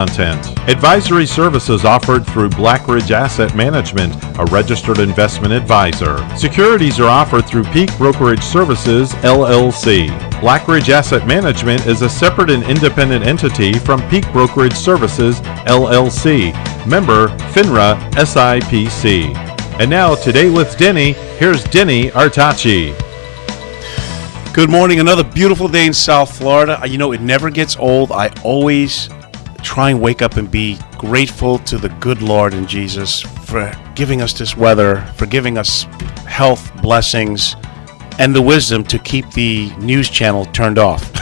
content. Advisory services offered through Blackridge Asset Management, a registered investment advisor. Securities are offered through Peak Brokerage Services, LLC. Blackridge Asset Management is a separate and independent entity from Peak Brokerage Services, LLC. Member FINRA SIPC. And now, Today with Denny, here's Denny Artachi. Good morning. Another beautiful day in South Florida. You know, it never gets old. I always try and wake up and be grateful to the good Lord and Jesus for giving us this weather, for giving us health, blessings, and the wisdom to keep the news channel turned off.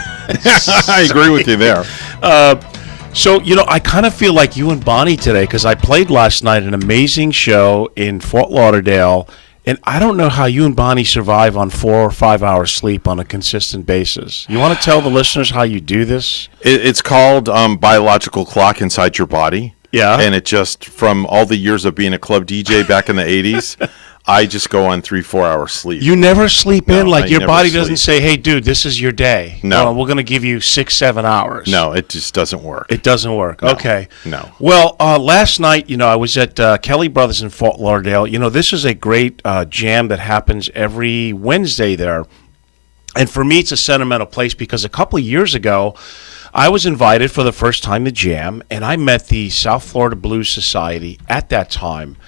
I agree with you there. So, you know, I kind of feel like you and Bonnie today because I played last night an amazing show in Fort Lauderdale. And I don't know how you and Bonnie survive on 4 or 5 hours sleep on a consistent basis. You want to tell the listeners how you do this? It's called biological clock inside your body. Yeah. And it just, from all the years of being a club DJ back in the 80s, I just go on 3-4 hours sleep. You never sleep in? Like I your never body sleep. doesn't say, hey, dude, this is your day. No. We're going to give you 6-7 hours. No, it just doesn't work. It doesn't work. No. Okay. No. Well, last night, you know, I was at Kelly Brothers in Fort Lauderdale. You know, this is a great jam that happens every Wednesday there. And for me, it's a sentimental place because a couple of years ago, I was invited for the first time to jam, and I met the South Florida Blues Society at that time.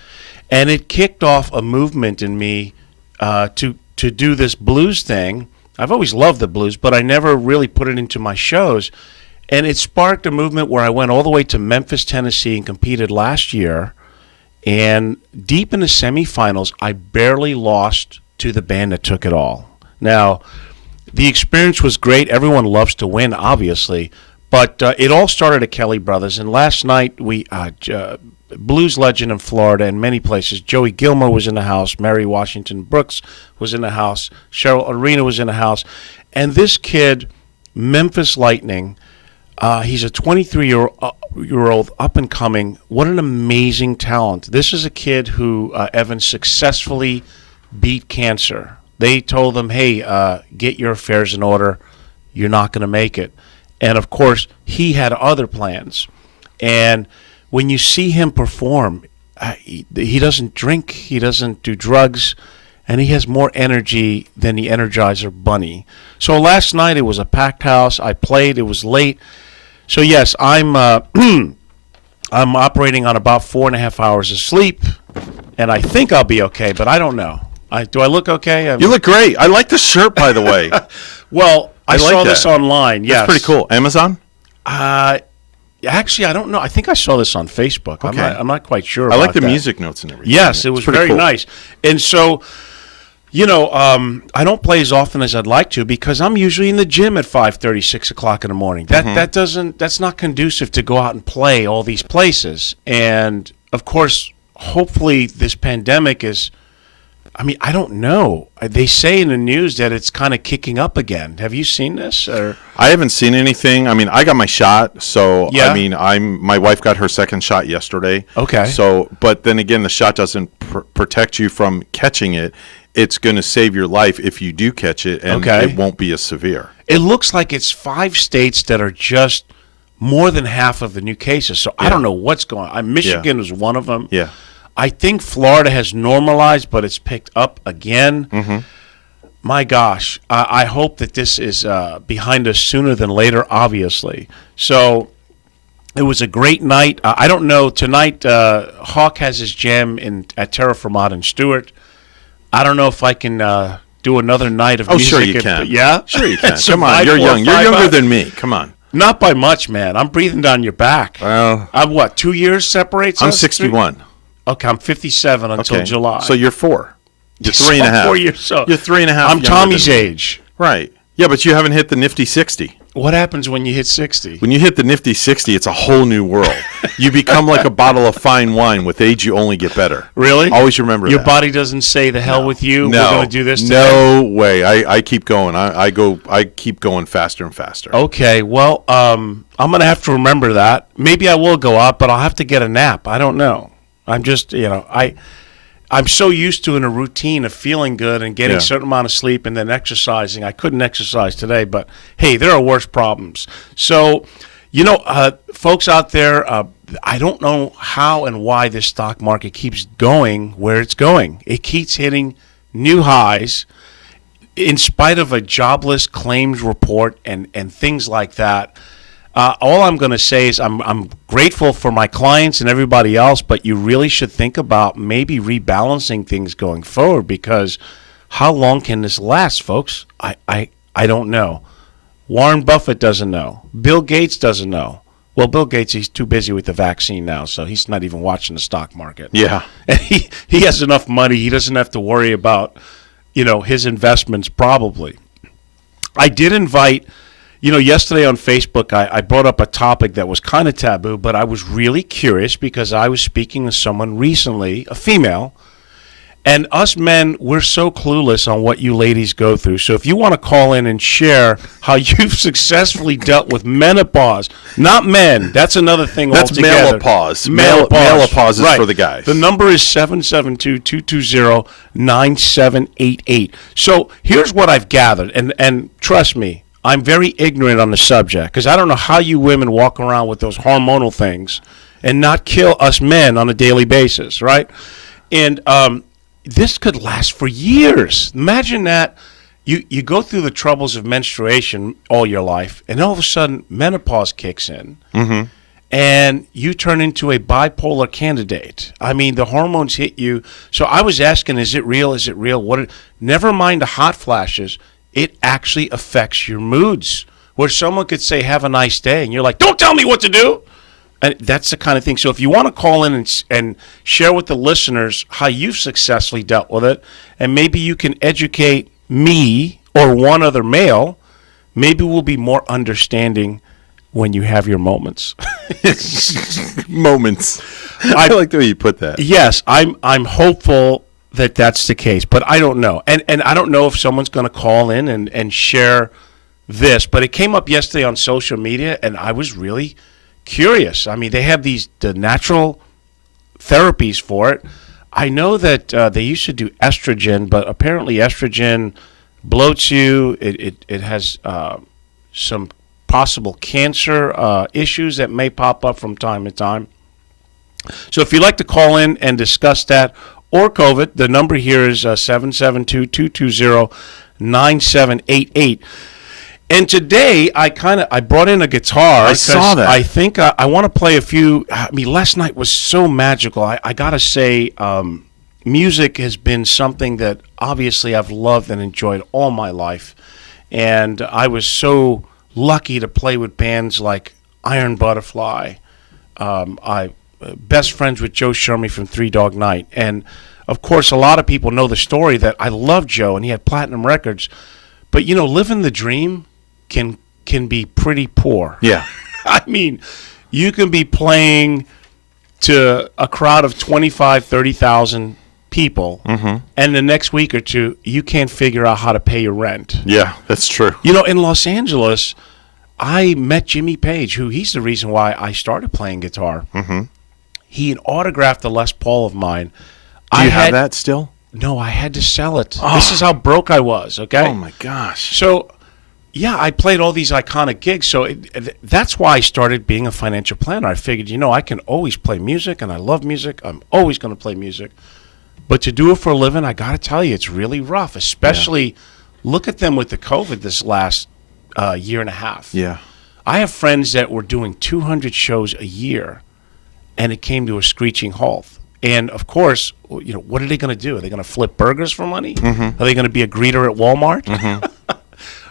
And it kicked off a movement in me to do this blues thing. I've always loved the blues, but I never really put it into my shows. And it sparked a movement where I went all the way to Memphis, Tennessee, and competed last year. And deep in the semifinals, I barely lost to the band that took it all. Now, the experience was great. Everyone loves to win, obviously. But it all started at Kelly Brothers. And last night, we blues legend in Florida and many places. Joey Gilmore was in the house. Mary Washington Brooks was in the house. Cheryl Arena was in the house. And this kid, Memphis Lightning, he's a 23-year-old up and coming. What an amazing talent. This is a kid who, Evan, successfully beat cancer. They told him, hey, get your affairs in order. You're not going to make it. And, of course, he had other plans. And when you see him perform, he doesn't drink, he doesn't do drugs, and he has more energy than the Energizer Bunny. So last night it was a packed house. I played. It was late. So, yes, I'm I'm operating on about 4.5 hours of sleep, and I think I'll be okay, but I don't know. Do I look okay? You look great. I like the shirt, by the way. Well, I like saw that. this online, yes. That's pretty cool. Amazon? Actually, I don't know. I think I saw this on Facebook. Okay. I'm not quite sure I like the that. music notes and everything. Yes, it was pretty very cool. nice. And so, you know, I don't play as often as I'd like to because I'm usually in the gym at 5:30, 6 o'clock in the morning. That's not conducive to go out and play all these places. And, of course, hopefully this pandemic is, I mean, I don't know. They say in the news that it's kind of kicking up again. Have you seen this? Or? I haven't seen anything. I mean, I got my shot, so Yeah. I mean, my wife got her second shot yesterday. Okay. So, but then again, the shot doesn't protect you from catching it. It's going to save your life if you do catch it, and Okay. it won't be as severe. It looks like it's 5 states that are just more than half of the new cases. So I don't know what's going on. Michigan is one of them. Yeah. I think Florida has normalized, but it's picked up again. Mm-hmm. My gosh, I hope that this is behind us sooner than later, obviously. So it was a great night. I don't know. Tonight, Hawk has his jam at Terra Firmata in Stewart. I don't know if I can do another night of music. Sure you can. Yeah? Sure you can. Come Survive on, you're 4 or young. You're 5 younger hours. than me. Come on. Not by much, man. I'm breathing down your back. Well, I'm what, 2 years separates I'm us? 61. Okay, I'm 57 until Okay. July. So you're 4. You're So 3.5. 4 years. So You're 3.5. I'm younger Tommy's than me. age. Right. Yeah, but you haven't hit the nifty 60. What happens when you hit 60? When you hit the nifty 60, it's a whole new world. You become like a bottle of fine wine. With age, you only get better. Really? Always remember Your that. body doesn't say the hell with you. No. We're going to do this today. No way. I keep going. I keep going faster and faster. Okay. Well, I'm going to have to remember that. Maybe I will go out, but I'll have to get a nap. I don't know. I'm just, I'm so used to in a routine of feeling good and getting a certain amount of sleep and then exercising. I couldn't exercise today, but hey, there are worse problems. So, Folks out there, I don't know how and why this stock market keeps going where it's going. It keeps hitting new highs in spite of a jobless claims report and things like that. All I'm going to say is I'm grateful for my clients and everybody else, but you really should think about maybe rebalancing things going forward, because how long can this last, folks? I don't know. Warren Buffett doesn't know. Bill Gates doesn't know. Well, Bill Gates, he's too busy with the vaccine now, so he's not even watching the stock market. Yeah. And he has enough money. He doesn't have to worry about, his investments probably. I did invite, yesterday on Facebook, I brought up a topic that was kind of taboo, but I was really curious because I was speaking to someone recently, a female, and us men, we're so clueless on what you ladies go through. So if you want to call in and share how you've successfully dealt with menopause, not men, that's another thing That's altogether. menopause. Menopause is right. for the guys. The number is 772-220-9788. So here's what I've gathered, and trust me, I'm very ignorant on the subject because I don't know how you women walk around with those hormonal things and not kill us men on a daily basis, right? And this could last for years. Imagine that you go through the troubles of menstruation all your life, and all of a sudden menopause kicks in, and you turn into a bipolar candidate. I mean, the hormones hit you. So I was asking, is it real? Is it real? Never mind the hot flashes. It actually affects your moods, where someone could say, have a nice day, and you're like, don't tell me what to do. And that's the kind of thing. So if you want to call in and share with the listeners how you've successfully dealt with it, and maybe you can educate me or one other male, maybe we'll be more understanding when you have your moments. Moments. I like the way you put that. Yes, I'm hopeful that that's the case, but I don't know. And I don't know if someone's going to call in and share this, but it came up yesterday on social media, and I was really curious. I mean, they have the natural therapies for it. I know that they used to do estrogen, but apparently estrogen bloats you. It has some possible cancer issues that may pop up from time to time. So if you'd like to call in and discuss that or COVID, the number here is 772-220-9788. And today, I brought in a guitar. I saw that. I think I want to play a few. I mean, last night was so magical. I got to say, music has been something that obviously I've loved and enjoyed all my life. And I was so lucky to play with bands like Iron Butterfly. I best friends with Joe Shermy from Three Dog Night. And, of course, a lot of people know the story that I love Joe, and he had platinum records. But, living the dream can be pretty poor. Yeah. I mean, you can be playing to a crowd of 25, 30,000 people, and the next week or two, you can't figure out how to pay your rent. Yeah, that's true. In Los Angeles, I met Jimmy Page, he's the reason why I started playing guitar. He had autographed the Les Paul of mine. Do you have that still? No, I had to sell it. Oh. This is how broke I was, okay? Oh, my gosh. So, yeah, I played all these iconic gigs. So that's why I started being a financial planner. I figured, I can always play music, and I love music. I'm always going to play music. But to do it for a living, I got to tell you, it's really rough, especially look at them with the COVID this last year and a half. Yeah. I have friends that were doing 200 shows a year, and it came to a screeching halt. And, of course, what are they going to do? Are they going to flip burgers for money? Are they going to be a greeter at Walmart?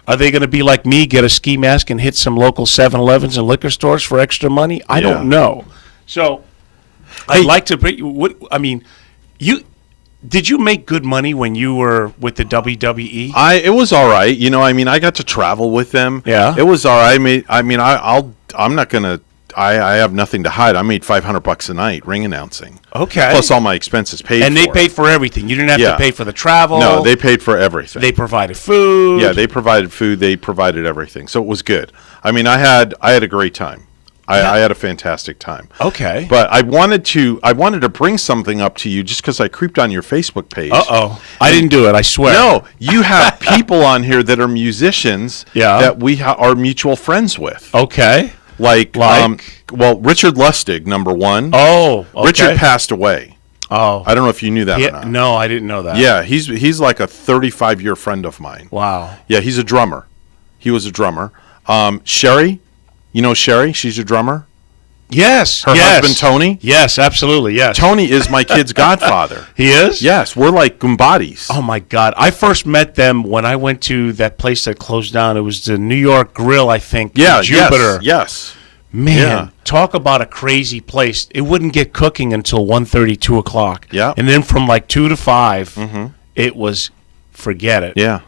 Are they going to be like me, get a ski mask and hit some local 7-Elevens and liquor stores for extra money? I don't know. So I'd like to bring you – did you make good money when you were with the WWE? It was all right. I got to travel with them. Yeah. It was all right. I'm not going to – I have nothing to hide. I made $500 a night ring announcing. Okay. Plus all my expenses paid. And they paid for everything. You didn't have to pay for the travel. No, they paid for everything. They provided food. Yeah, they provided food. They provided everything. So it was good. I mean, I had a great time. I had a fantastic time. Okay. But I wanted to bring something up to you just because I creeped on your Facebook page. Uh-oh. I didn't do it, I swear. No, you have people on here that are musicians that we are mutual friends with. Okay. Well, Richard Lustig, number one. Oh, okay. Richard passed away. Oh, I don't know if you knew that or not. no, I didn't know that. Yeah, he's like a 35-year friend of mine. Wow. Yeah, he's a drummer. He was a drummer. Sherry, you know Sherry? She's your drummer. Yes. Her husband Tony. Yes, absolutely. Yes. Tony is my kid's godfather. He is? Yes, we're like Gumbadis. Oh my God! I first met them when I went to that place that closed down. It was the New York Grill, I think. Yeah, Jupiter. Yes. Man, Yeah. talk about a crazy place. It wouldn't get cooking until 1:30, 2 o'clock. Yeah. And then from like 2 to 5, it was, forget it. Yeah.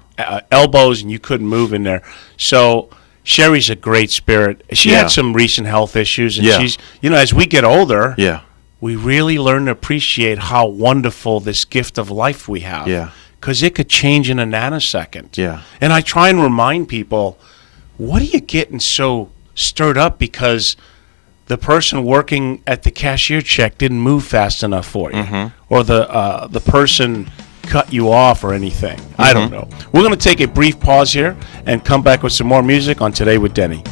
Elbows, and you couldn't move in there. So Sherry's a great spirit. She Yeah. had some recent health issues, and Yeah. she's, as we get older, Yeah. we really learn to appreciate how wonderful this gift of life we have. Yeah. Because it could change in a nanosecond. Yeah. And I try and remind people, what are you getting so stirred up because the person working at the cashier check didn't move fast enough for you, or the person cut you off or anything? I don't know. We're going to take a brief pause here and come back with some more music on Today with Denny.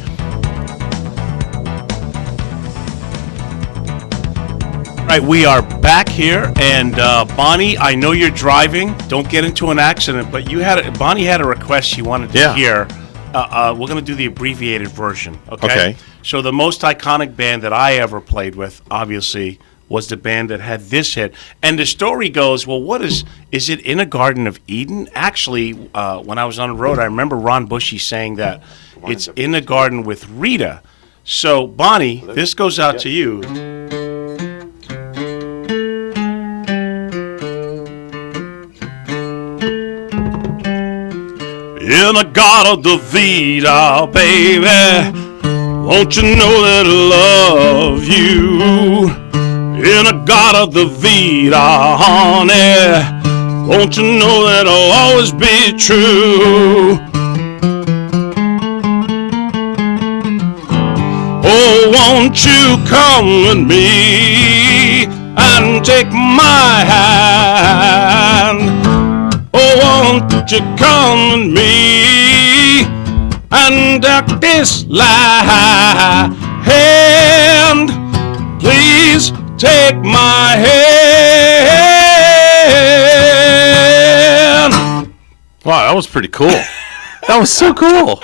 All right, we are back here, and Bonnie, I know you're driving. Don't get into an accident, but Bonnie had a request she wanted to hear. We're going to do the abbreviated version, okay? So the most iconic band that I ever played with, obviously, was the band that had this hit. And the story goes, well, is it In a Garden of Eden? Actually, when I was on the road, I remember Ron Bushy saying that it's In a Garden with Rita. So, Bonnie, this goes out to you. In a garden of Vida, baby, won't you know that I love you? In a garden of Vida, honey, won't you know that I'll always be true? Oh, won't you come with me and take my hand? Oh, won't you come with me and duck this lie? Hand, please take my hand. Wow, that was pretty cool. That was so cool.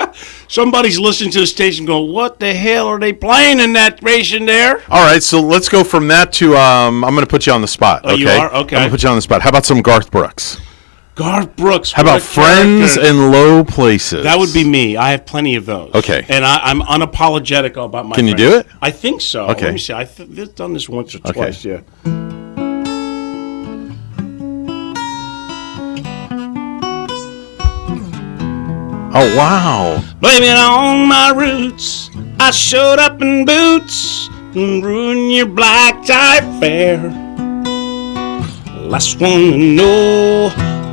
Somebody's listening to the station going, what the hell are they playing in that station there? All right, so let's go from that to, I'm going to put you on the spot. Oh, you are? Okay. I'm going to put you on the spot. How about some Garth Brooks? Garth Brooks. How about Friends in Low Places? That would be me. I have plenty of those. Okay. And I'm unapologetic about my Can you friends. do it? I think so. Okay. Let me see. I've done this once or twice, yeah. Oh, wow. Blame it on my roots. I showed up in boots and ruined your black tie fair. Last one to know,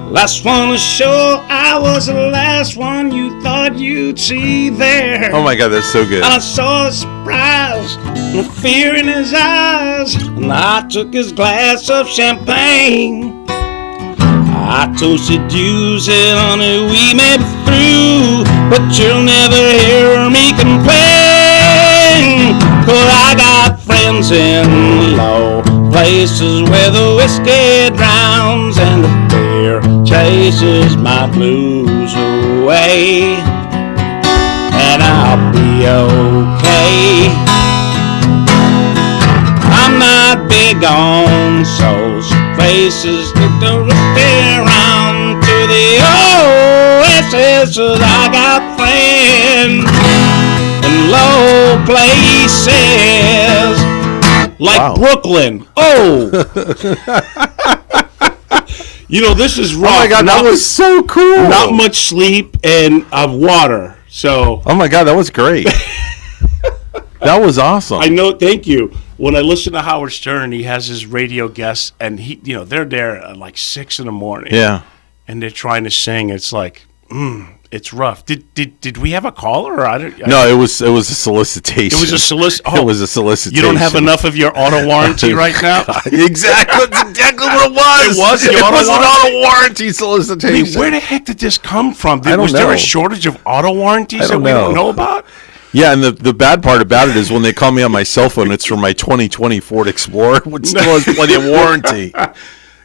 last one to show. I was the last one you thought you'd see there. Oh, my God, that's so good. And I saw a surprise and a fear in his eyes, and I took his glass of champagne. I toasted you, said, honey, we may be through, but you'll never hear me complain. 'Cause I got friends in low places where the whiskey drowns and the beer chases my blues away. And I'll be okay. I'm not big on souls, faces that don't stay around to the oasis. I got friends in low places like Wow. Brooklyn. Oh, this is rough. Oh, my God, that was so cool. Not much sleep and water. So Oh, my God, that was great. That was awesome. I know. Thank you. When I listen to Howard Stern, he has his radio guests, and they're there at like 6 in the morning. Yeah. And they're trying to sing. It's like, it's rough. Did we have a caller? Or No, it was a solicitation. It was a solicitation. It was a solicitation. You don't have enough of your auto warranty right now? Exactly. That's exactly what it was. It was the It auto was an warranty? auto warranty solicitation. Where the heck did this come from? I don't Was there know. a shortage of auto warranties I that don't we don't know. know about? Yeah, and the bad part about it is when they call me on my cell phone, it's for my 2020 Ford Explorer, which still has plenty of warranty.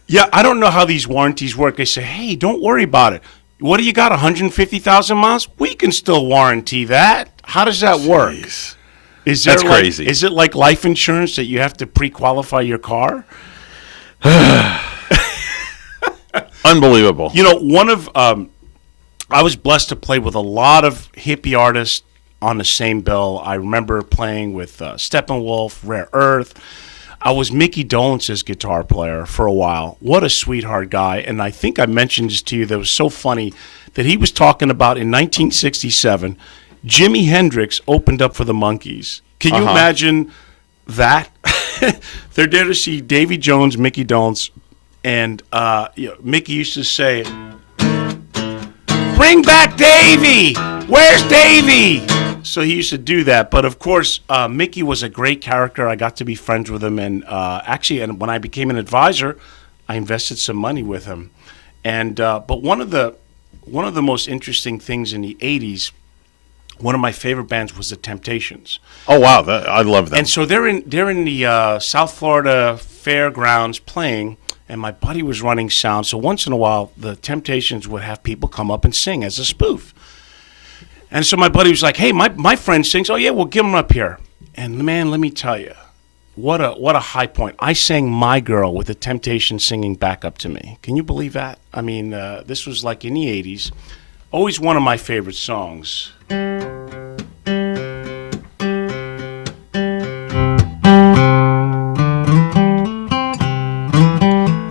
Yeah, I don't know how these warranties work. They say, hey, don't worry about it. What do you got, 150,000 miles? We can still warranty that. How does that work? Is there That's crazy. Is it like life insurance that you have to pre-qualify your car? Unbelievable. You know, I was blessed to play with a lot of hippie artists on the same bill. I remember playing with Steppenwolf, Rare Earth. I was Mickey Dolentz's guitar player for a while. What a sweetheart guy. And I think I mentioned this to you that was so funny that he was talking about in 1967, Jimi Hendrix opened up for the Monkees. Can you imagine that? They're there to see Davy Jones, Mickey Dolentz, and Mickey used to say, "Bring back Davy! Where's Davy?" So he used to do that. But of course, Mickey was a great character. I got to be friends with him, and and when I became an advisor, I invested some money with him. And but one of the most interesting things in the '80s, one of my favorite bands was the Temptations. Oh wow, I love them. And so they're in the South Florida fairgrounds playing, and my buddy was running sound. So once in a while, the Temptations would have people come up and sing as a spoof. And so my buddy was like, "Hey, my friend sings. Oh yeah, we'll get him up here." And man, let me tell you, what a high point. I sang "My Girl" with the Temptations singing back up to me. Can you believe that? I mean, this was like in the '80s. Always one of my favorite songs.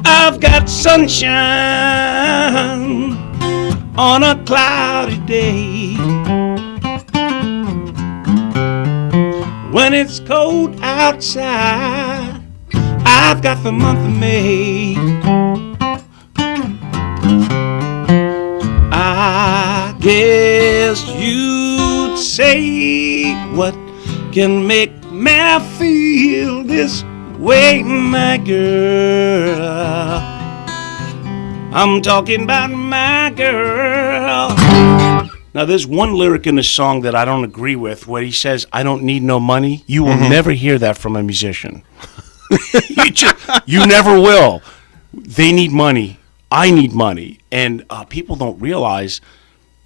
I've got sunshine on a cloudy day. When it's cold outside, I've got the month of May. I guess you'd say, what can make me feel this way, my girl? I'm talking about my girl. Now, there's one lyric in the song that I don't agree with where he says, "I don't need no money." You will never hear that from a musician. You never will. They need money. I need money. And people don't realize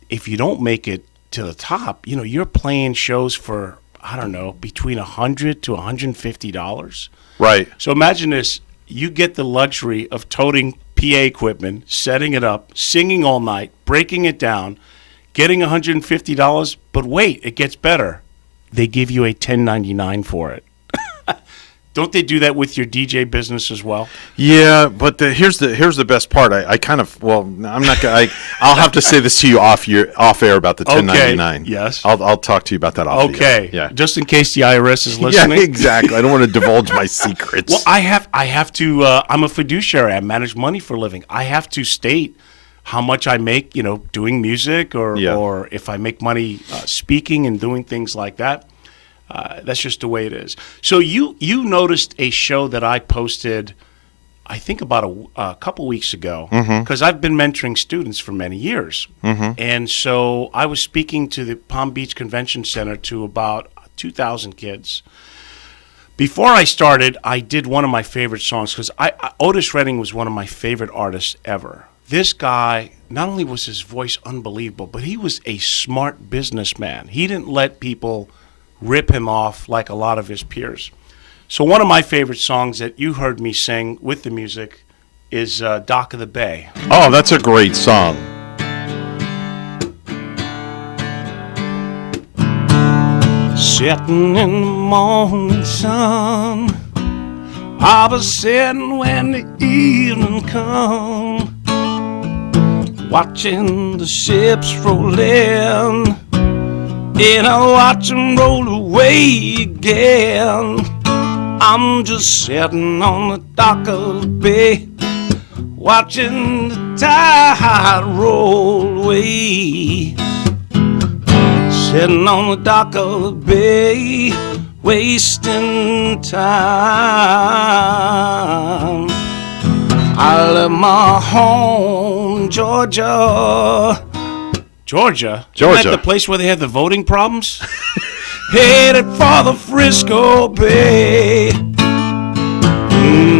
if you don't make it to the top, you know, you're playing shows for, I don't know, between $100 to $150. Right. So imagine this. You get the luxury of toting PA equipment, setting it up, singing all night, breaking it down, getting $150, but wait, it gets better. They give you a 1099 for it. Don't they do that with your DJ business as well? Yeah, but here's the best part. I kind of, well, I'm not gonna. I'll have to say this to you off air about the 1099. Okay, yes. I'll talk to you about that off the air. Okay. Yeah. Just in case the IRS is listening. Yeah, exactly. I don't want to divulge my secrets. Well, I have to. I'm a fiduciary. I manage money for a living. I have to state how much I make, you know, doing music, or if I make money speaking and doing things like that. That's just the way it is. So you noticed a show that I posted, I think about a couple weeks ago, because I've been mentoring students for many years. And so I was speaking to the Palm Beach Convention Center to about 2,000 kids. Before I started, I did one of my favorite songs, because Otis Redding was one of my favorite artists ever. This guy, not only was his voice unbelievable, but he was a smart businessman. He didn't let people rip him off like a lot of his peers. So one of my favorite songs that you heard me sing with the music is Dock of the Bay. Oh, that's a great song. Sitting in the morning sun, I was sitting when the evening come, watching the ships roll in, and I watch them roll away again. I'm just sitting on the dock of the bay, watching the tide roll away. Sitting on the dock of the bay, wasting time. I left my home, Georgia. Georgia? Isn't that the place where they had the voting problems? headed for the Frisco Bay.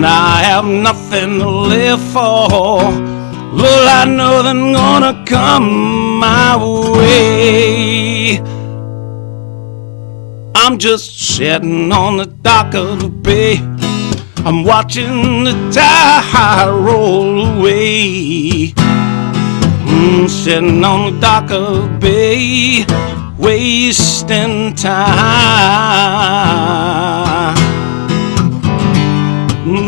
I have nothing to live for. Lord, I know they're gonna come my way. I'm just sitting on the dock of the bay. I'm watching the tide roll away. Sitting on the dock of the bay, wasting time.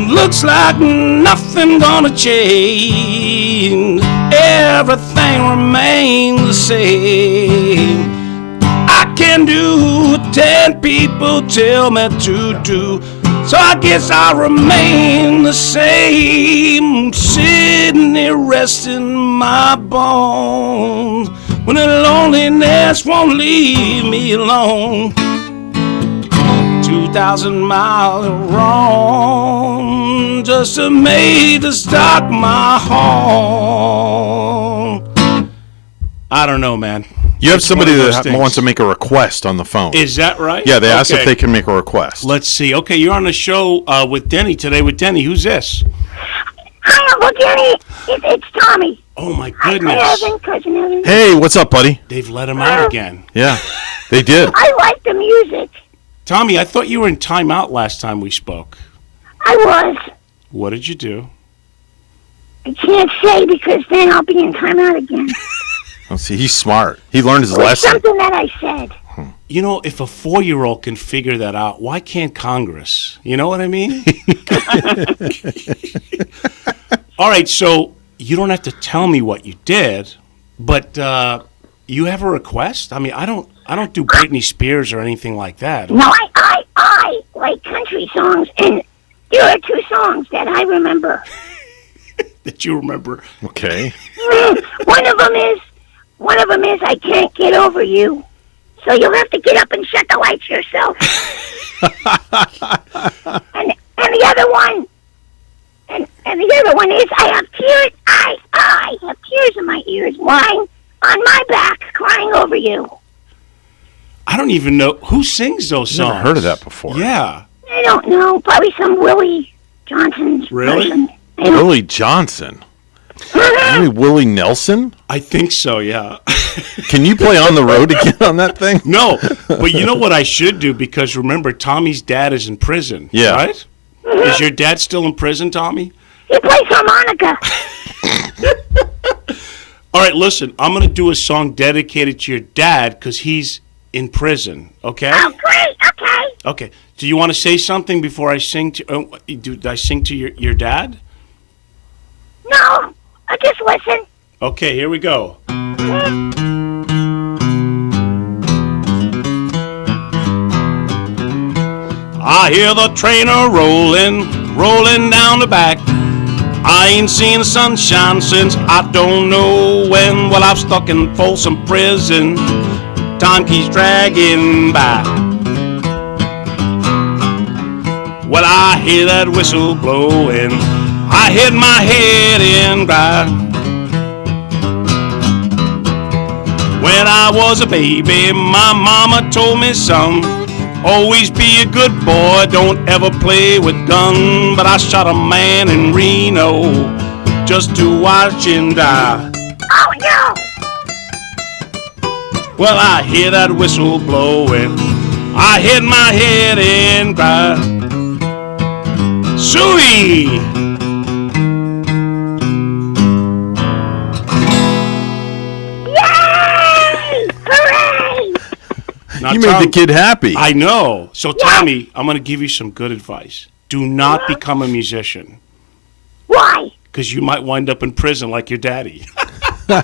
Looks like nothing gonna change. Everything remains the same. I can do what 10 people tell me to do, so I guess I'll remain the same. Sitting here resting my bones when the loneliness won't leave me alone. 2,000 miles wrong just to make to stock my home. I don't know, man. You have somebody that things. wants to make a request on the phone. Is that right? Yeah, they asked if Okay. they can make a request. Let's see. Okay, you're on the show with Denny today with Denny. Who's this? Hi, Uncle Denny. It's Tommy. Oh, my Hi, goodness. Evan, Cousin Evan. Hey, what's up, buddy? They've let him out again. Yeah, they did. I like the music. Tommy, I thought you were in timeout last time we spoke. I was. What did you do? I can't say because then I'll be in timeout again. Oh, see, he's smart. He learned his It was lesson. something that I said. You know, if a 4-year-old can figure that out, why can't Congress? You know what I mean? All right, so you don't have to tell me what you did, but you have a request? I mean, I don't do Britney Spears or anything like that. No, I like country songs, and there are 2 songs that I remember. That you remember. Okay. One of them is I Can't Get Over You. So you'll have to get up and shut the lights yourself. and the other one, and the other one is I have tears. I have tears in my ears, lying on my back, crying over you. I don't even know who sings those songs. Never heard of that before. Yeah. I don't know, probably some Willie Johnson's Really? person. I don't- Willie Johnson. Maybe Willie Nelson? I think so, yeah. Can you play On the Road again on that thing? No, but you know what I should do? Because remember, Tommy's dad is in prison. Yeah. Right? Is your dad still in prison, Tommy? He plays harmonica. All right, listen, I'm going to do a song dedicated to your dad because he's in prison, okay? Oh, great. Okay. Okay. Do you want to say something before I sing to do I sing to your dad? No, I just listen. Okay, here we go. I hear the train a rolling down the back. I ain't seen the sunshine since I don't know when. Well, I'm stuck in Folsom Prison. Time keeps dragging by. Well, I hear that whistle blowing. I hit my head and cry. When I was a baby, my mama told me, son, always be a good boy, don't ever play with guns. But I shot a man in Reno just to watch him die. Oh, no. Well, I hear that whistle blowing. I hit my head and cry. Suey! Yay! Hooray! Now, You made the kid happy. I know. So, Tommy, I'm going to give you some good advice. Do not become a musician Why? because you might wind up in prison like your daddy. And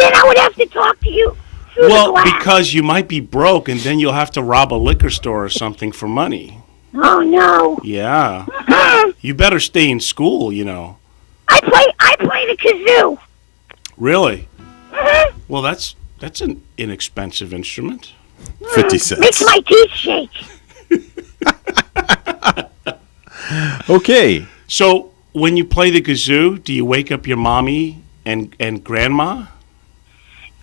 then I would have to talk to you through the Well, glass. because you might be broke and then you'll have to rob a liquor store or something for money. Oh, no. Yeah. Mhm. You better stay in school, you know. I play the kazoo. Really? Mhm. Well, that's an inexpensive instrument. 50 cents. Makes my teeth shake. Okay. So, when you play the kazoo, do you wake up your mommy and grandma?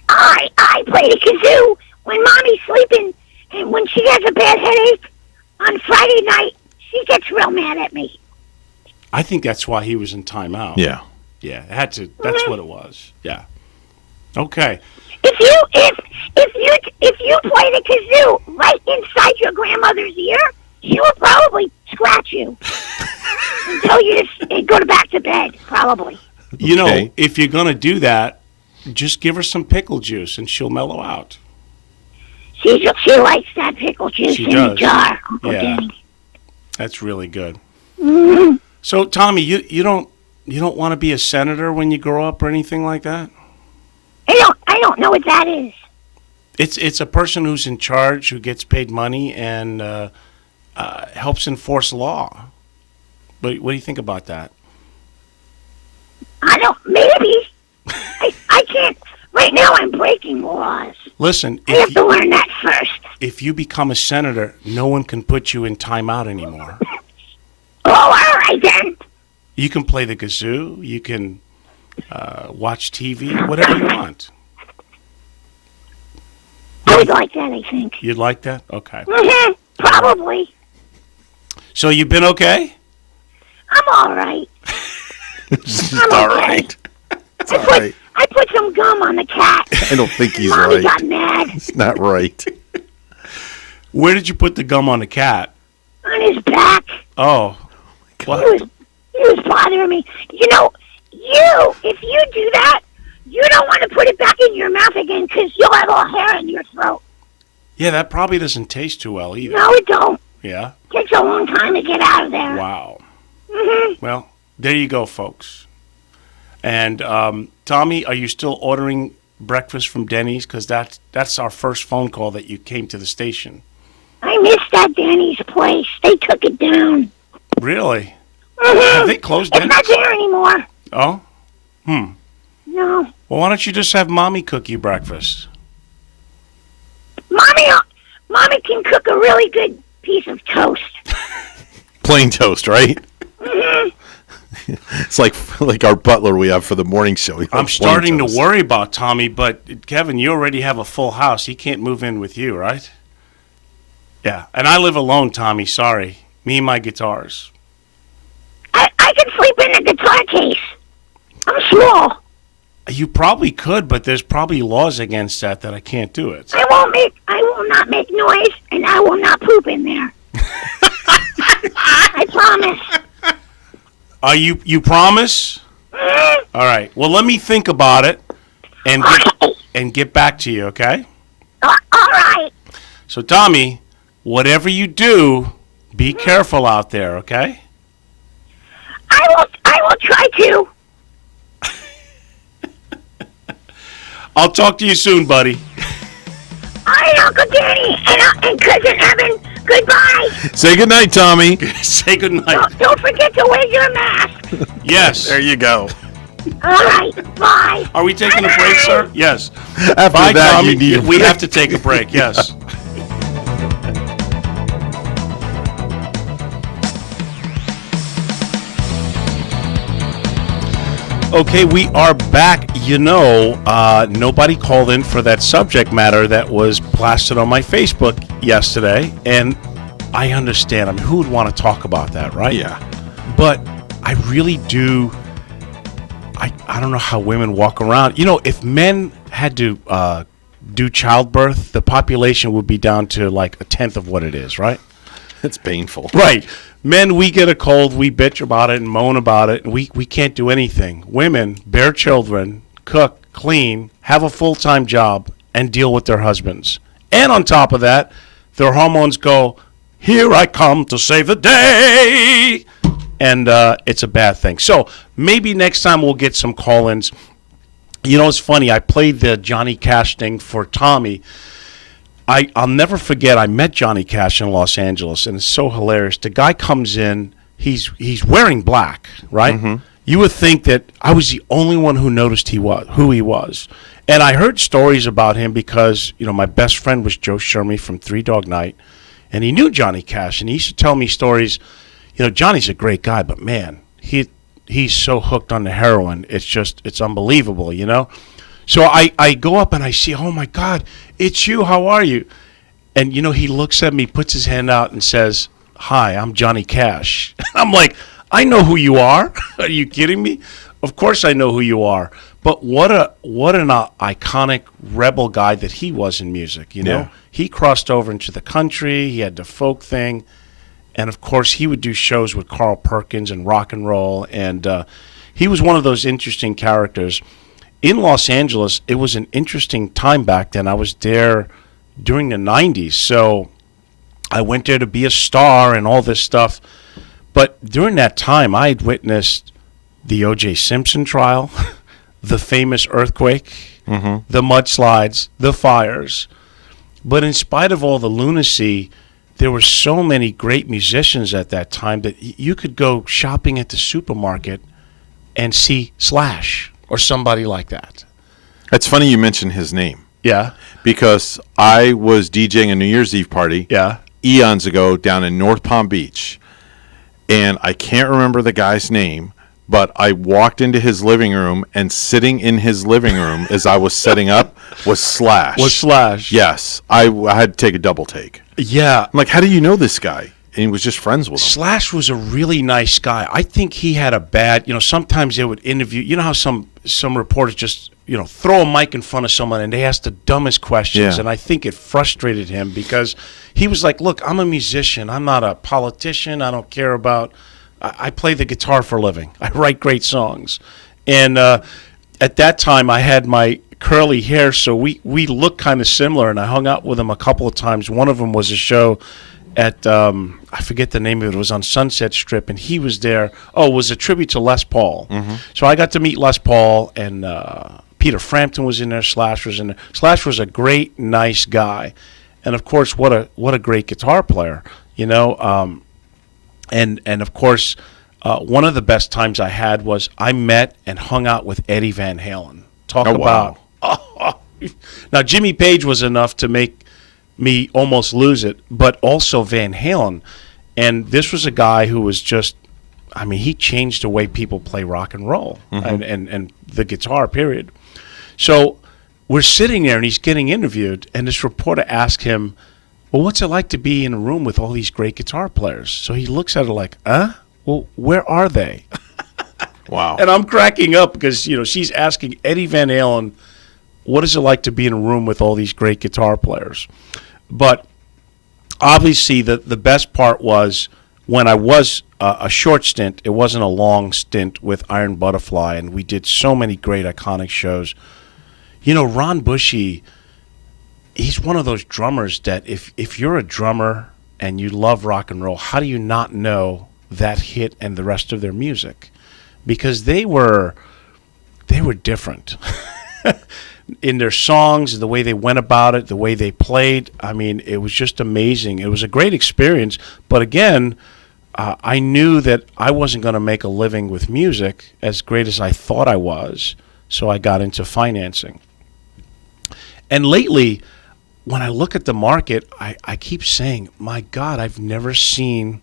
I play the kazoo when Mommy's sleeping And when she has a bad headache on Friday night, she gets real mad at me. I think that's why he was in timeout. Yeah. Yeah, it had to. That's what it was. Yeah. Okay. If you play the kazoo right inside your grandmother's ear, she will probably scratch you until you just go back to bed. Probably. You know, Okay. if you're gonna do that, just give her some pickle juice and she'll mellow out. She likes that pickle juice She in the does. jar, Uncle Yeah. Denny. That's really good. Mm-hmm. So, Tommy, you don't want to be a senator when you grow up or anything like that? I don't know what that is. It's a person who's in charge, who gets paid money and helps enforce law. What do you think about that? I don't. Maybe. I can't. Right now, I'm breaking laws. Listen, I have to learn that first. if you become a senator, no one can put you in timeout anymore. Oh, all right then. You can play the kazoo. You can watch TV, whatever you want. I would like that. I think. You'd like that? Okay. Mm-hmm. Probably. So you've been okay? I'm all right. I'm All okay. right. It's all right. I put some gum on the cat. I don't think he's Mommy right. got mad It's not right. Where did you put the gum on the cat? on his back. Oh. He What? was bothering me. If you do that, you don't want to put it back in your mouth again because you'll have all hair in your throat. Yeah, that probably doesn't taste too well either. No, it don't. Yeah? Takes a long time to get out of there. Wow. Hmm. Well, there you go, folks. And Tommy, are you still ordering breakfast from Denny's? Because that's our first phone call that you came to the station. I missed that Denny's place. They took it down. Really? Mhm. Have they closed It's not Denny's? there anymore. Oh? No. Well, why don't you just have Mommy cook you breakfast? Mommy can cook a really good piece of toast. Plain toast, right? Mhm. It's like our butler we have for the morning show. He I'm loves plain starting to toast. worry about Tommy, but Kevin, you already have a full house. He can't move in with you, right? Yeah. And I live alone, Tommy. Sorry. Me and my guitars. I can sleep in the guitar case. I'm small. You probably could, but there's probably laws against that I can't do it. I will not make noise, and I will not poop in there. I promise. You promise? Mm, All right. Well, let me think about it and get back to you, okay? all right. So, Tommy, whatever you do, be careful out there, okay? I will try to. I'll talk to you soon, buddy. All right, Uncle Danny and Cousin Evan, goodbye. Say goodnight, Tommy. Say goodnight. Don't forget to wear your mask. Yes. There you go. All right, bye. Are we taking a break, sir? Yes. After Bye, that, Tommy. you need a We break. have to take a break, yes. Okay, we are back. Nobody called in for that subject matter that was plastered on my Facebook yesterday, and I understand. I mean, who would want to talk about that, right? Yeah. But I really do. I don't know how women walk around. If men had to do childbirth, the population would be down to like a tenth of what it is, right? It's painful. Right. Men, we get a cold, we bitch about it and moan about it, and we can't do anything. Women bear children, cook, clean, have a full-time job, and deal with their husbands. And on top of that, their hormones go, here I come to save the day. And it's a bad thing. So maybe next time we'll get some call-ins. It's funny. I played the Johnny Cash thing for Tommy. I'll never forget, I met Johnny Cash in Los Angeles, and it's so hilarious. The guy comes in, he's wearing black, right? Mm-hmm. You would think that I was the only one who noticed who he was. And I heard stories about him because, my best friend was Joe Shermy from Three Dog Night, and he knew Johnny Cash, and he used to tell me stories. Johnny's a great guy, but man, he's so hooked on the heroin. It's unbelievable, So I go up and I see, oh my God, it's you. How are you? And, he looks at me, puts his hand out and says, "Hi, I'm Johnny Cash." I'm like, I know who you are. Are you kidding me? Of course I know who you are. But what an iconic rebel guy that he was in music, Yeah. He crossed over into the country. He had the folk thing. And, of course, he would do shows with Carl Perkins and rock and roll. And he was one of those interesting characters. In Los Angeles, it was an interesting time back then. I was there during the 90s. So I went there to be a star and all this stuff. But during that time, I had witnessed the O.J. Simpson trial, the famous earthquake, the mudslides, the fires. But in spite of all the lunacy, there were so many great musicians at that time that you could go shopping at the supermarket and see Slash or somebody like that. It's funny you mentioned his name Yeah, because I was DJing a New Year's Eve party yeah. eons ago down in North Palm Beach, and I can't remember the guy's name, but I walked into his living room, and sitting in his living room as I was setting up was Slash. Was Slash. Yes. I had to take a double take. Yeah. I'm like, how do you know this guy? And he was just friends with him. Slash was a really nice guy. I think he had a bad, sometimes they would interview, how some reporters just, throw a mic in front of someone and they ask the dumbest questions. Yeah. And I think it frustrated him because he was like, look, I'm a musician. I'm not a politician. I don't care about, I play the guitar for a living. I write great songs. And at that time I had my curly hair, so we looked kind of similar, and I hung out with him a couple of times. One of them was a show at I forget the name of it. It was on Sunset Strip, and he was there. Oh, it was a tribute to Les Paul. So I got to meet Les Paul, and Peter Frampton was in there. Slash was in there. Slash was a great, nice guy, and of course, what a great guitar player, and of course, one of the best times I had was I met and hung out with Eddie Van Halen. Talk about. Now, Jimmy Page was enough to make me almost lose it, but also Van Halen. And this was a guy who was just, he changed the way people play rock and roll and the guitar, period. So we're sitting there and he's getting interviewed, and this reporter asked him, well, what's it like to be in a room with all these great guitar players? So he looks at her like, well, where are they? Wow. And I'm cracking up because, she's asking Eddie Van Halen, what is it like to be in a room with all these great guitar players? But obviously the best part was when I was a short stint. It wasn't a long stint with Iron Butterfly, and we did so many great iconic shows. Ron Bushy, he's one of those drummers that if you're a drummer and you love rock and roll, how do you not know that hit and the rest of their music? Because they were different. In their songs, the way they went about it, the way they played, it was just amazing. It was a great experience. But again, I knew that I wasn't going to make a living with music as great as I thought I was, so I got into financing. And lately, when I look at the market, I keep saying, my God, I've never seen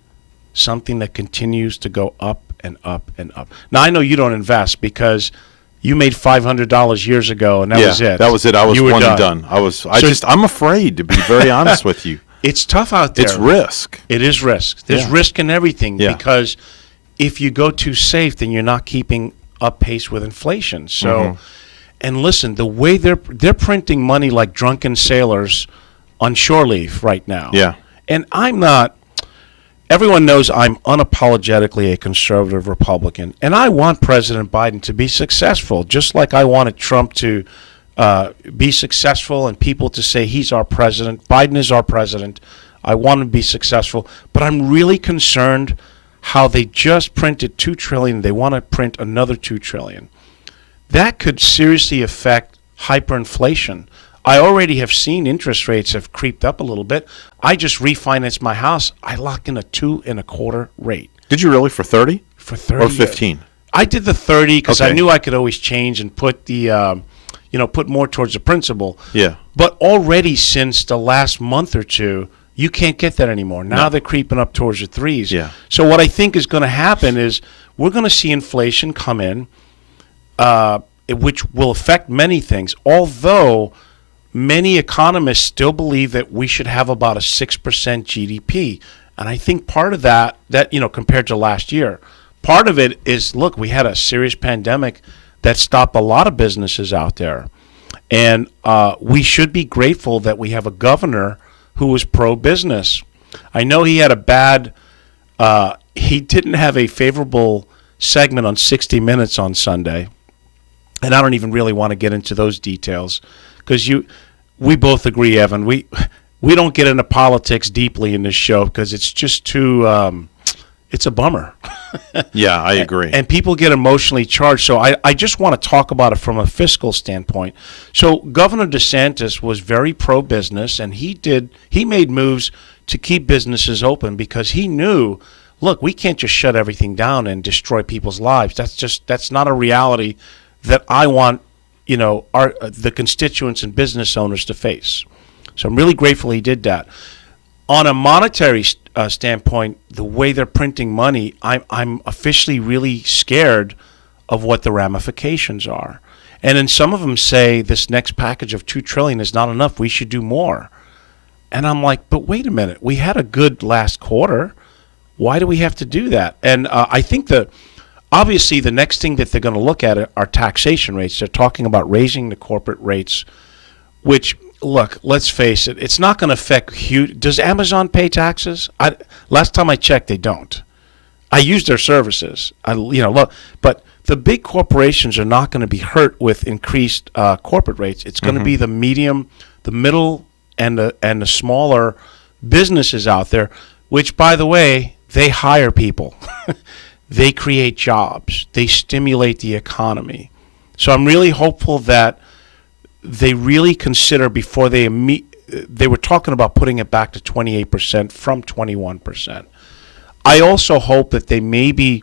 something that continues to go up and up and up. Now, I know you don't invest because you made $500 years ago, and that was it. That was it. I was one and done. I'm afraid, to be very honest with you. It's tough out there. It's risk. It is risk. There's risk in everything because if you go too safe, then you're not keeping up pace with inflation. So, and listen, the way they're printing money like drunken sailors on shore leave right now. Yeah. And I'm not. Everyone knows I'm unapologetically a conservative Republican, and I want President Biden to be successful, just like I wanted Trump to be successful and people to say he's our president. Biden is our president. I want him to be successful, but I'm really concerned how they just printed $2 trillion. They want to print another $2 trillion. That could seriously affect hyperinflation. I already have seen interest rates have creeped up a little bit. I just refinanced my house. I locked in a 2.25% rate. Did you really, for 30? For 30. Or 15? I did the 30 because I Okay. knew I could always change and put the, put more towards the principal. Yeah. But already since the last month or two, you can't get that anymore. Now they're creeping up towards the 3s. Yeah. So what I think is going to happen is we're going to see inflation come in, which will affect many things. Although many economists still believe that we should have about a 6% GDP. And I think part of that, compared to last year, part of it is, look, we had a serious pandemic that stopped a lot of businesses out there. And we should be grateful that we have a governor who was pro-business. I know he had he didn't have a favorable segment on 60 Minutes on Sunday. And I don't even really want to get into those details because we both agree, Evan. We don't get into politics deeply in this show because it's just too it's a bummer. Yeah, I agree. And people get emotionally charged. So I just want to talk about it from a fiscal standpoint. So Governor DeSantis was very pro-business, and he made moves to keep businesses open because he knew, look, we can't just shut everything down and destroy people's lives. That's not a reality that I want, the constituents and business owners to face. So I'm really grateful he did that. On a monetary standpoint, the way they're printing money, I'm officially really scared of what the ramifications are. And then some of them say this next package of $2 trillion is not enough. We should do more. And I'm like, but wait a minute. We had a good last quarter. Why do we have to do that? And I think obviously the next thing that they're going to look at are taxation rates. They're talking about raising the corporate rates, which, look, let's face it, it's not going to affect huge. Does Amazon pay taxes? Last time I checked, they don't. I use their services. But the big corporations are not going to be hurt with increased corporate rates. It's going to be the medium, the middle, and the smaller businesses out there, which, by the way, they hire people. They create jobs. They stimulate the economy. So I'm really hopeful that they really consider before they were talking about putting it back to 28% from 21%. I also hope that they maybe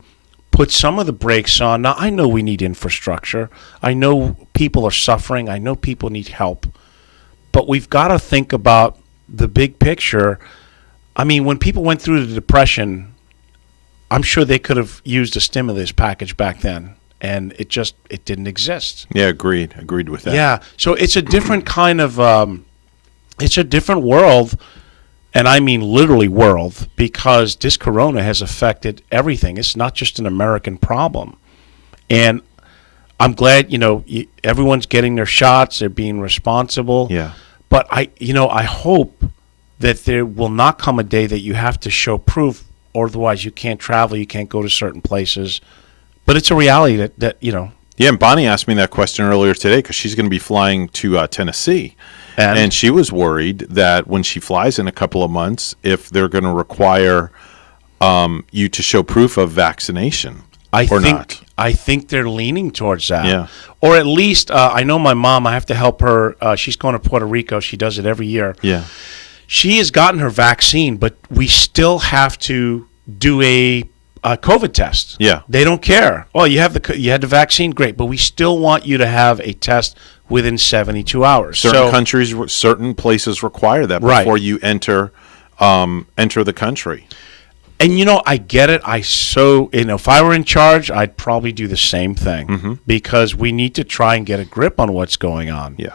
put some of the brakes on. Now, I know we need infrastructure. I know people are suffering. I know people need help. But we've got to think about the big picture. I mean, when people went through the Depression, I'm sure they could have used a stimulus package back then. And it didn't exist. Yeah, agreed with that. Yeah, so it's a different kind of, it's a different world, and I mean literally world, because this corona has affected everything. It's not just an American problem. And I'm glad, everyone's getting their shots, they're being responsible. Yeah. But I hope that there will not come a day that you have to show proof, or otherwise you can't travel, you can't go to certain places. But it's a reality that. Yeah, and Bonnie asked me that question earlier today because she's going to be flying to Tennessee. And she was worried that when she flies in a couple of months, if they're going to require you to show proof of vaccination not. I think they're leaning towards that. Yeah. Or at least, I know my mom, I have to help her. She's going to Puerto Rico. She does it every year. Yeah. She has gotten her vaccine, but we still have to do a COVID test. Yeah. They don't care. Oh, you had the vaccine, great, but we still want you to have a test within 72 hours. Certain places require that before you enter the country. And I get it. If I were in charge, I'd probably do the same thing because we need to try and get a grip on what's going on. Yeah.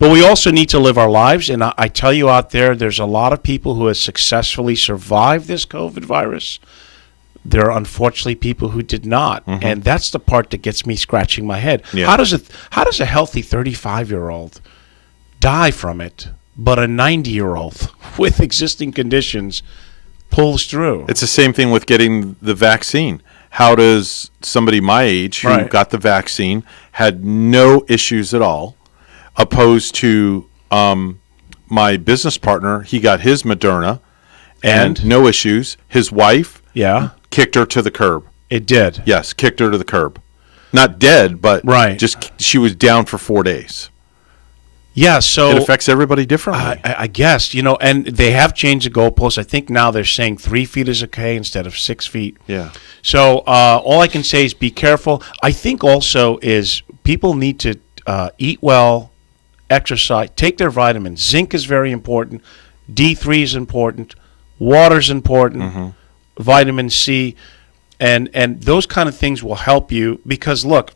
But we also need to live our lives, and I tell you out there's a lot of people who have successfully survived this COVID virus. There are unfortunately people who did not, and that's the part that gets me scratching my head. Yeah. How does a healthy 35-year-old die from it, but a 90-year-old with existing conditions pulls through? It's the same thing with getting the vaccine. How does somebody my age who got the vaccine had no issues at all, opposed to my business partner? He got his Moderna and no issues. His wife kicked her to the curb. It did. Yes, kicked her to the curb. Not dead, but just she was down for 4 days. Yeah, so it affects everybody differently. I guess, and they have changed the goalposts. I think now they're saying 3 feet is okay instead of 6 feet. Yeah. So all I can say is be careful. I think also is people need to eat well, exercise, take their vitamins. Zinc is very important. D3 is important. Water's important. Vitamin C, and those kind of things will help you because, look,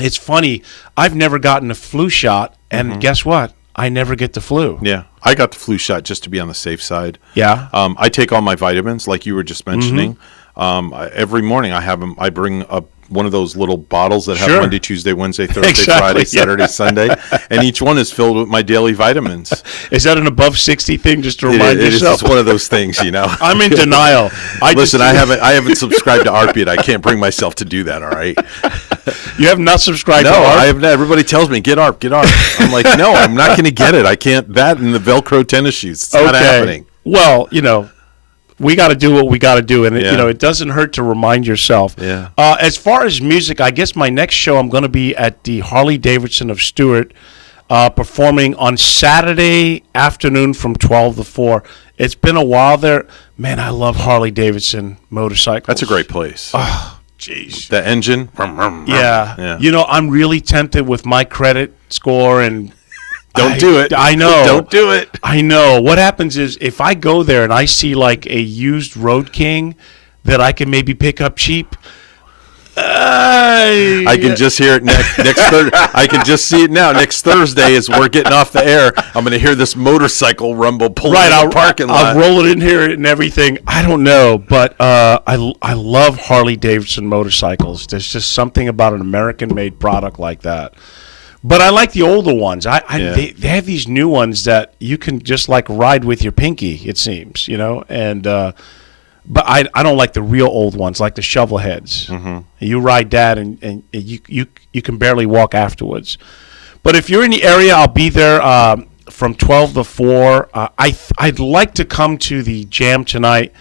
it's funny. I've never gotten a flu shot, and guess what? I never get the flu. Yeah, I got the flu shot just to be on the safe side. Yeah. I take all my vitamins, like you were just mentioning. Every morning I have them. I bring up one of those little bottles that have Sure. Monday, Tuesday, Wednesday, Thursday, Exactly, Friday, yeah. Saturday, Sunday, and each one is filled with my daily vitamins. Is that an above 60 thing just to It remind is yourself? just one of those things, you know. I'm in denial. Listen, I haven't subscribed to ARP yet. I can't bring myself to do that. All right. You have not subscribed No, to ARP? I have not. Everybody tells me get ARP, get ARP. I'm like, no, I'm not going to get it. I can't. That and the Velcro tennis shoes. It's not happening. Well, we got to do what we got to do, and Yeah. it doesn't hurt to remind yourself. Yeah. As far as music, I guess my next show I'm going to be at the Harley Davidson of Stewart, performing on Saturday afternoon from 12 to 4. It's been a while there. Man, I love Harley Davidson motorcycles. That's a great place. Jeez. The engine. Yeah. I'm really tempted with my credit score and. Don't do it. I know. Don't do it. I know. What happens is if I go there and I see like a used Road King that I can maybe pick up cheap, I can just hear it next Thursday. I can just see it now. Next Thursday, as we're getting off the air, I'm going to hear this motorcycle rumble pulling in the parking lot. I'll roll it in here and everything. I don't know, but I love Harley Davidson motorcycles. There's just something about an American-made product like that. But I like the older ones. They have these new ones that you can just like ride with your pinky, it seems, and but I don't like the real old ones, like the shovel heads. Mm-hmm. You ride that and you can barely walk afterwards. But if you're in the area, I'll be there from 12 to 4. I'd like to come to the jam tonight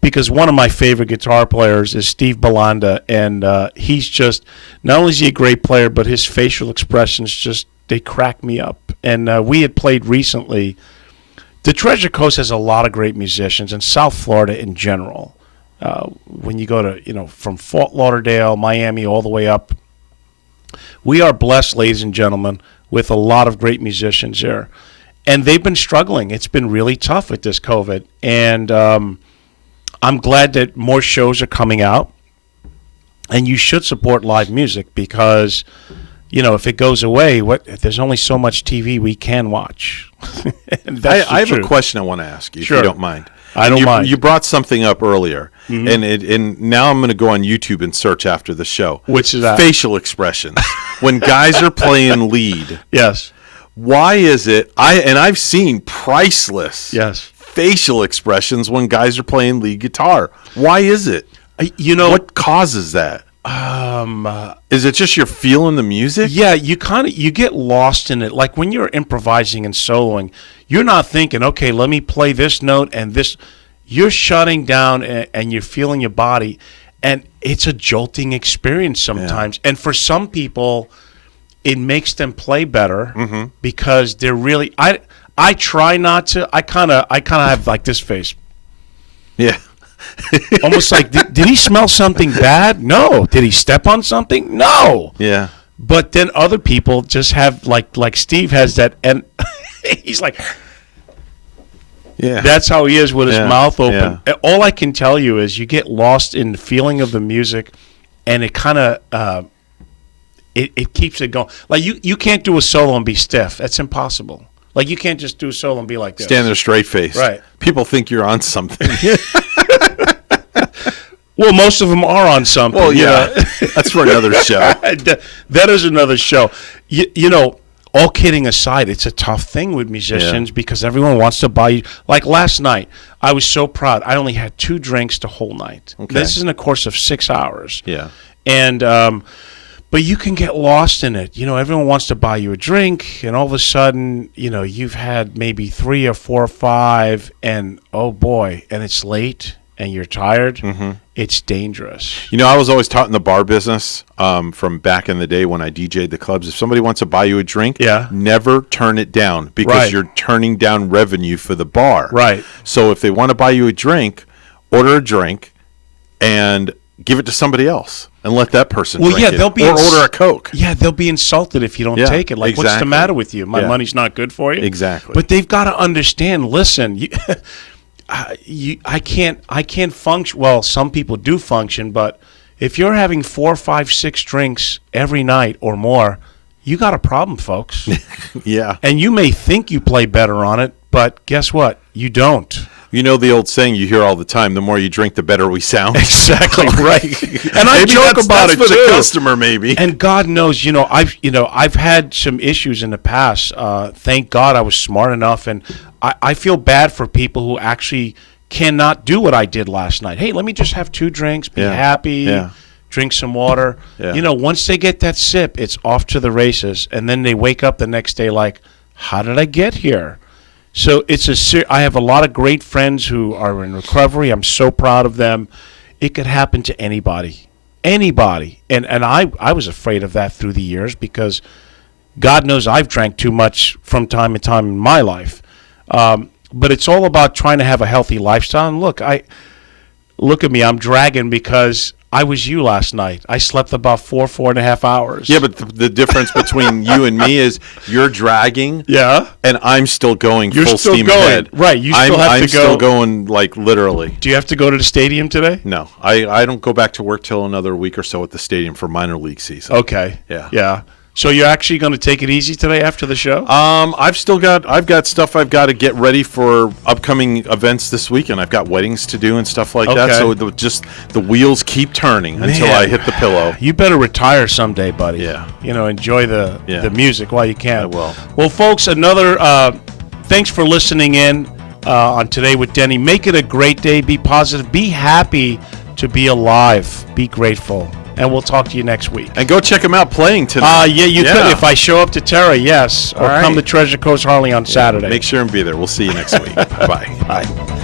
because one of my favorite guitar players is Steve Belanda, and he's just, not only is he a great player, but his facial expressions just, they crack me up. And we had played recently. The Treasure Coast has a lot of great musicians, and South Florida in general. When you go to, from Fort Lauderdale, Miami, all the way up, we are blessed, ladies and gentlemen, with a lot of great musicians here. And they've been struggling. It's been really tough with this COVID. And I'm glad that more shows are coming out. And you should support live music because, if it goes away, there's only so much TV we can watch. I have a question I want to ask you, if you don't mind. I don't mind. You brought something up earlier, and now I'm going to go on YouTube and search after the show. Which is that? Facial expressions. When guys are playing lead. Yes. Why is it, I've seen priceless facial expressions when guys are playing lead guitar. Why is it? What causes that? Is it just you're feeling the music? Yeah, you get lost in it. Like when you're improvising and soloing, you're not thinking, okay, let me play this note and this. You're shutting down and you're feeling your body, and it's a jolting experience sometimes. Yeah. And for some people, it makes them play better because they're really. I try not to. I kind of have like this face. Yeah. Almost like, did he smell something bad? No. Did he step on something? No. Yeah. But then other people just have, like Steve has that, and he's like, yeah. That's how he is with his mouth open. Yeah. All I can tell you is you get lost in the feeling of the music, and it kind of, it keeps it going. Like, you can't do a solo and be stiff. That's impossible. Like, you can't just do a solo and be like this. Stand there straight faced. Right. People think you're on something. Well, most of them are on something. Well, yeah. That's for another show. That is another show. All kidding aside, it's a tough thing with musicians because everyone wants to buy you. Like last night, I was so proud. I only had 2 drinks the whole night. Okay. This is in a course of 6 hours. Yeah. And but you can get lost in it. Everyone wants to buy you a drink, and all of a sudden, you've had maybe 3 or 4 or 5, and oh boy, and it's late, and you're tired. Mm-hmm. It's dangerous. I was always taught in the bar business from back in the day when I DJ'd the clubs. If somebody wants to buy you a drink, never turn it down because you're turning down revenue for the bar. Right. So if they want to buy you a drink, order a drink and give it to somebody else and let that person drink it. Or order a Coke. Yeah, they'll be insulted if you don't take it. Like, what's the matter with you? My money's not good for you? Exactly. But they've got to understand, listen, I can't function. Well, some people do function, but if you're having 4, 5, 6 drinks every night or more, you got a problem, folks. Yeah. And you may think you play better on it, but guess what? You don't. You know the old saying you hear all the time: the more you drink, the better we sound. Exactly right. And I Maybe joke that's about it for too. the customer, maybe. And God knows, I've had some issues in the past. Thank God I was smart enough, and I feel bad for people who actually cannot do what I did last night. Hey, let me just have 2 drinks, be happy, drink some water. Yeah. Once they get that sip, it's off to the races, and then they wake up the next day like, how did I get here? So I have a lot of great friends who are in recovery. I'm so proud of them. It could happen to anybody. Anybody. And I was afraid of that through the years because God knows I've drank too much from time to time in my life. But it's all about trying to have a healthy lifestyle. And look at me. I'm dragging because I was you last night. I slept about 4.5 hours. Yeah, but the difference between you and me is you're dragging. Yeah. And I'm still going You're full still steam going. ahead. Right. You still have to go. I'm still going, like, literally. Do you have to go to the stadium today? No. I don't go back to work till another week or so at the stadium for minor league season. Okay. Yeah. Yeah. So you're actually going to take it easy today after the show? I've got stuff I've got to get ready for upcoming events this weekend. I've got weddings to do and stuff like that. So the wheels keep turning until I hit the pillow. You better retire someday, buddy. Yeah. Enjoy the music while you can. I will. Well, folks, thanks for listening in on Today with Denny. Make it a great day. Be positive. Be happy to be alive. Be grateful. And we'll talk to you next week. And go check them out playing tonight. Yeah, you could if I show up to Terra, yes. Or come to Treasure Coast Harley on Saturday. Make sure and be there. We'll see you next week. Bye. Bye.